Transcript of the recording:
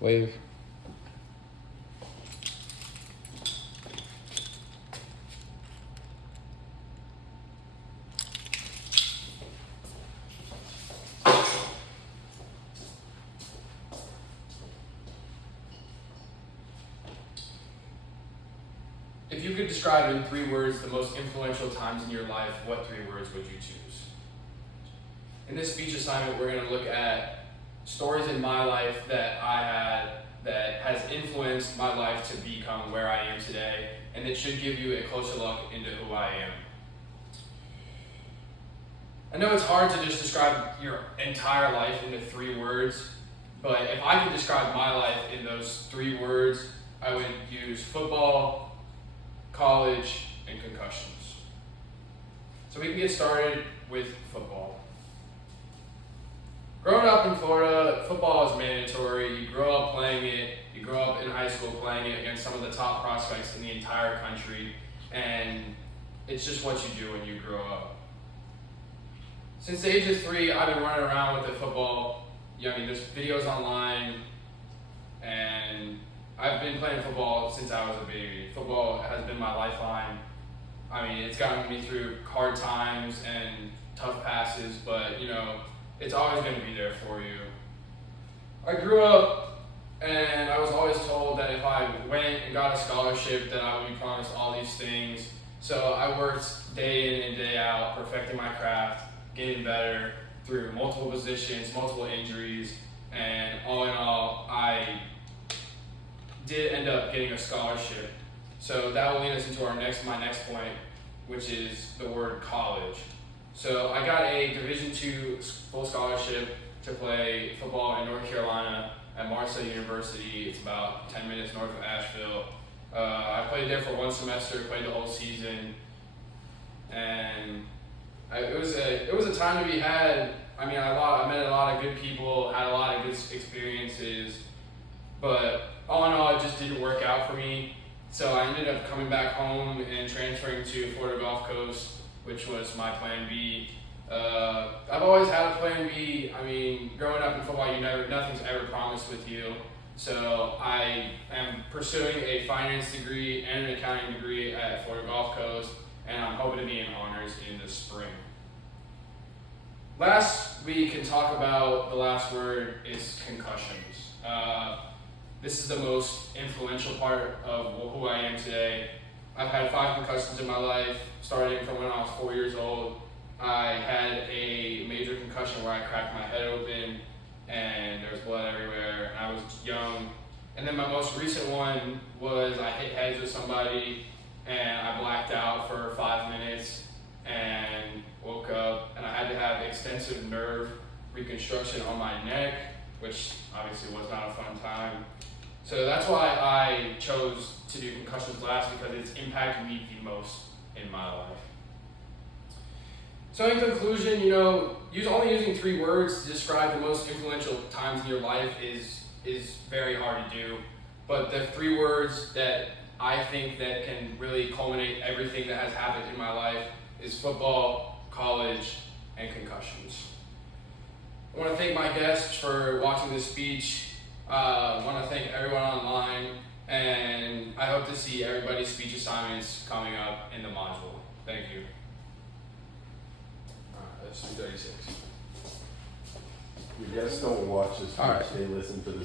Wave. If you could describe in 3 words the most influential times in your life, what 3 words would you choose? In this speech assignment, we're going to look at stories in my life that I had that has influenced my life to become where I am today, and it should give you a closer look into who I am. I know it's hard to just describe your entire life into 3 words, but if I could describe my life in those 3 words, I would use football, college, and concussions. So we can get started with football. Growing up in Florida, football is mandatory. You grow up playing it. You grow up in high school playing it against some of the top prospects in the entire country, and it's just what you do when you grow up. Since the age of 3, I've been running around with the football. There's videos online, and I've been playing football since I was a baby. Football has been my lifeline. It's gotten me through hard times and tough passes, but it's always going to be there for you. I grew up and I was always told that if I went and got a scholarship that I would be promised all these things. So I worked day in and day out, perfecting my craft, getting better through multiple positions, multiple injuries, and all in all, I did end up getting a scholarship. So that will lead us into my next point, which is the word college. So I got a Division II full scholarship to play football in North Carolina at Marshall University. It's about 10 minutes north of Asheville. I played there for 1 semester, played the whole season, and it was a time to be had. I met a lot of good people, had a lot of good experiences, but all in all, it just didn't work out for me. So I ended up coming back home and transferring to Florida Gulf Coast, which was my plan B. I've always had a plan B. Growing up in football, nothing's ever promised with you. So I am pursuing a finance degree and an accounting degree at Florida Gulf Coast, and I'm hoping to be in honors in the spring. Last, we can talk about the last word is concussions. This is the most influential part of who I am today. I've had 5 concussions in my life, starting from when I was 4 years old. I had a major concussion where I cracked my head open and there was blood everywhere. I was young. And then my most recent one was I hit heads with somebody and I blacked out for 5 minutes and woke up, and I had to have extensive nerve reconstruction on my neck, which obviously was not a fun time. So that's why I chose to do concussions last, because it's impacted me the most in my life. So in conclusion, only using 3 words to describe the most influential times in your life is very hard to do. But the 3 words that I think that can really culminate everything that has happened in my life is football, college, and concussions. I want to thank my guests for watching this speech. I want to thank everyone online, and I hope to see everybody's speech assignments coming up in the module. Thank you. That's 236. Your guests don't watch this speech, they listen to this.